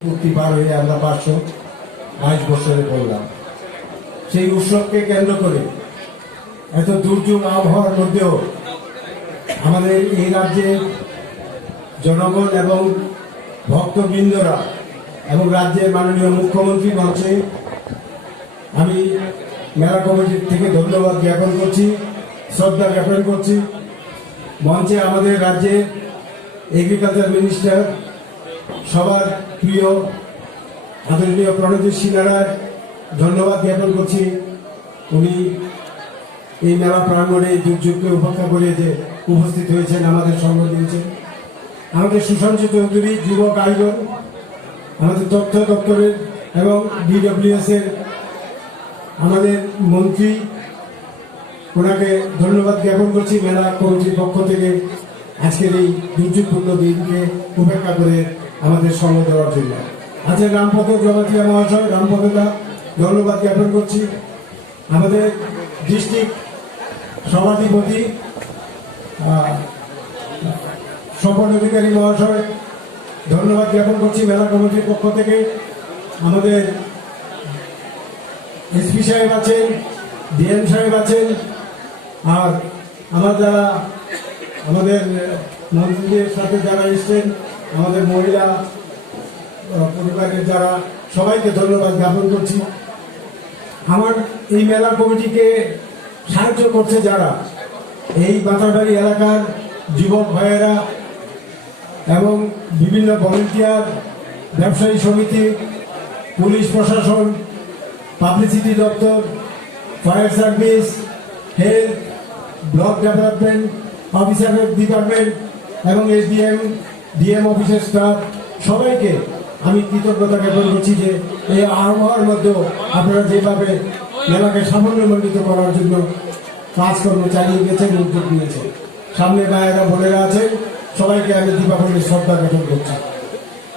পূর্তি পার হয়ে আমরা 522 বছরে পড়লাম। সেই উৎসবকে কেন্দ্র করে এত দুর্যোগ আবহাওয়ার মধ্যেও আমাদের এই রাজ্যে জনগণ এবং ভক্তবৃন্দরা এবং রাজ্যের মাননীয় মুখ্যমন্ত্রী মঞ্চে আমি মেলা কমিটির থেকে ধন্যবাদ জ্ঞাপন করছি, শ্রদ্ধা জ্ঞাপন করছি। মঞ্চে আমাদের রাজ্যের এগ্রিকালচার মিনিস্টার, সবার প্রিয় আদরণীয় প্রণজিৎ সিনহার ধন্যবাদ জ্ঞাপন করছি। উনি এই মেলা প্রাঙ্গণে দুর্যোগকে উপেক্ষা করে যে উপস্থিত হয়েছেন, আমাদের সঙ্গ দিয়েছেন। আমাদের সুশান্ত চৌধুরী, যুবক আয়োজন, আমাদের তথ্য দপ্তরের এবং DWS এর আমাদের মন্ত্রী, ওনাকে ধন্যবাদ জ্ঞাপন করছি মেলা কমিটির পক্ষ থেকে আজকের এই দুর্যোগপূর্ণ দিনকে উপেক্ষা করে আমাদের সঙ্গ দেওয়ার জন্য। আজকে রামপদ জমাতিয়া মহাশয়, রামপদা ধন্যবাদ জ্ঞাপন করছি। আমাদের ডিস্ট্রিক্ট সভাধিপতি স্বপন অধিকারী মহাশয় ধন্যবাদ জ্ঞাপন করছি মেলা কমিটির পক্ষ থেকে। আমাদের এসপি সাহেব আছেন, ডিএম সাহেব আছেন, আর আমার যারা আমাদের মন্ত্রীদের সাথে যারা এসছেন, আমাদের মহিলা পরিবারের যারা, সবাইকে ধন্যবাদ জ্ঞাপন করছি। আমার এই মেলা কমিটিকে সাহায্য করছে যারা, এই বাতারবাড়ি এলাকার যুবক ভাইয়েরা এবং বিভিন্ন ভলেন্টিয়ার, ব্যবসায়ী সমিতি, পুলিশ প্রশাসন, পাবলিসিটি দপ্তর, fire service, health, block development officer department এবং ডিএম অফিসের স্টাফ, সবাইকে আমি কৃতজ্ঞতা জ্ঞাপন করছি যে এই আবহাওয়ার মধ্যেও আপনারা যেভাবে মেলাকে সাফল্যমণ্ডিত করার জন্য কাজকর্ম চালিয়ে গেছেন, উদ্যোগ নিয়েছেন। সামনে ভাইয়েরা বোনেরা আছেন, সবাইকে আমি দীপাবলির শ্রদ্ধা জ্ঞাপন করছি।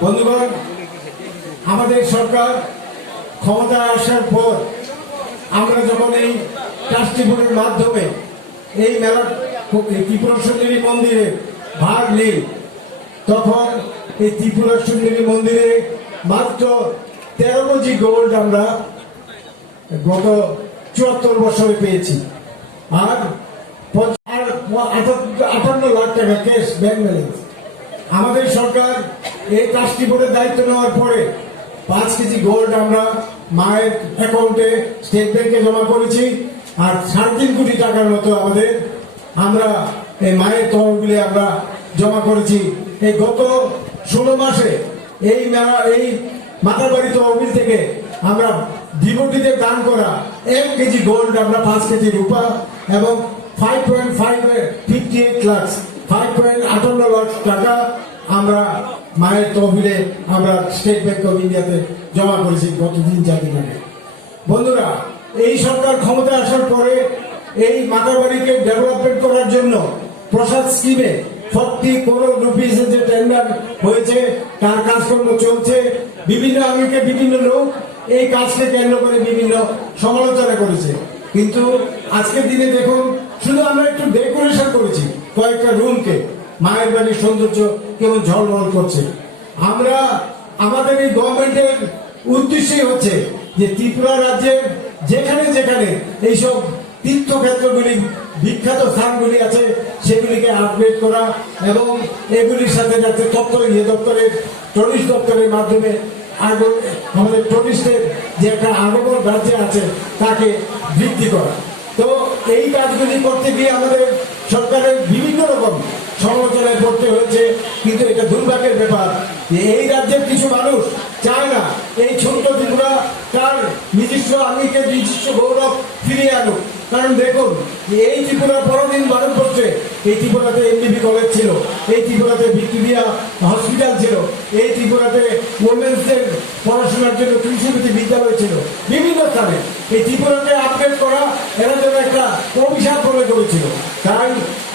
বন্ধুগণ, আমাদের সরকার ক্ষমতায় আসার পর আমরা যখন এই ট্রাস্টি বোর্ডের মাধ্যমে এই মেলার ত্রিপুরা সুন্দরী মন্দিরে ভাগ নেই, তখন এই ত্রিপুরা সুন্দরী মন্দিরে মাত্র 13 কেজি গোল্ড আমরা গত 74 বছরে পেয়েছি, আর 58 লাখ টাকা ক্যাশ ব্যাংক ব্যালেন্স। আমাদের সরকার এই ট্রাস্টি বোর্ডের দায়িত্ব নেওয়ার পরে 5 কেজি গোল্ড আমরা মায়ের অ্যাকাউন্টে স্টেট ব্যাংকে জমা করেছি, আর 3.5 কোটি টাকার মতো আমরা এই মায়ের তহবিলে আমরা জমা করেছি। এই গত 16 মাসে এই মেলা, এই মাতারবাড়ি তহবিল থেকে আমরা ডিভোটিদের দান করা 1 কেজি গোল্ড, আমরা 5 কেজি রূপা এবং 5.58 লাখ 5.58 লাখ টাকা আমরা মায়ের তহবিলে আমরা স্টেট ব্যাংক অফ ইন্ডিয়াতে জমা করেছি গত 3-4 দিন আগে। বন্ধুরা, এই সরকার ক্ষমতায় আসার পরে এই মাতারবাড়িকে ডেভেলপমেন্ট করার জন্য প্রসাদ স্কিমে 40 crore rupees যে টেন্ডার হয়েছে, তার কাজকর্ম চলছে। বিভিন্ন আঙ্গিকে বিভিন্ন লোক এই কাজকে কেন্দ্র করে বিভিন্ন সমালোচনা করেছে, কিন্তু আজকের দিনে দেখুন, শুধু আমরা একটু ডেকোরেশন করেছি কয়েকটা রুমকে, মায়ের বাড়ির সৌন্দর্য কেমন ঝলমল করছে। আমরা আমাদের এই গভর্নমেন্টের উদ্দেশ্যই হচ্ছে যে ত্রিপুরা রাজ্যের যেখানে যেখানে এইসব তীর্থক্ষেত্রগুলি, বিখ্যাত স্থানগুলি আছে, সেগুলিকে আপগ্রেড করা এবং এগুলির সাথে যাতে দপ্তরের টুরিস্ট দপ্তরের মাধ্যমে আমাদের টুরিস্টের যে একটা আগমন রাজ্যে আছে তাকে বৃদ্ধি করা। তো এই কাজগুলি করতে গিয়ে আমাদের সরকারের বিভিন্ন রকম সমালোচনায় পড়তে হয়েছে, কিন্তু এটা দুর্ভাগ্যের ব্যাপার যে এই রাজ্যের কিছু মানুষ চায় না এই ছোট্ট ত্রিপুরা তার নিজস্ব আঙ্গিকে নিজস্ব গৌরব ফিরিয়ে আনুক। কারণ দেখুন, এই ত্রিপুরা পরদিন ভারতবর্ষে এই ত্রিপুরাতে এমবিবি কলেজ ছিল, এই ত্রিপুরাতে ভিক্টোরিয়া হসপিটাল ছিল, এই ত্রিপুরাতে ওমেন্সদের পড়াশোনার জন্য কৃষিপতি বিদ্যালয় ছিল, বিভিন্ন স্থানে এই ত্রিপুরাকে আপডেট করা এরা যেন একটা অভিশাপ মনে করেছিল। তাই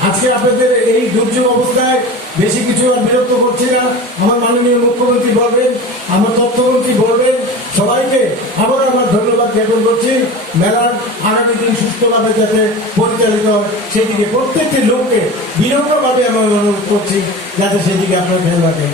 আজকে আপনাদের এই দুর্যোগ অবস্থায় বেশি কিছু আর বিরক্ত করছি না। আমার মাননীয় মুখ্যমন্ত্রী বলবেন, আমার তথ্যমন্ত্রী বলবেন, সবাইকে আবার আমার ধন্যবাদ জ্ঞাপন করছি। মেলার আগামী দিন সুস্থভাবে যাতে পরিচালিত হয় সেদিকে প্রত্যেকটি লোককে বিনম্রভাবে আমি অনুরোধ করছি যাতে সেদিকে আপনারা খেয়াল রাখেন।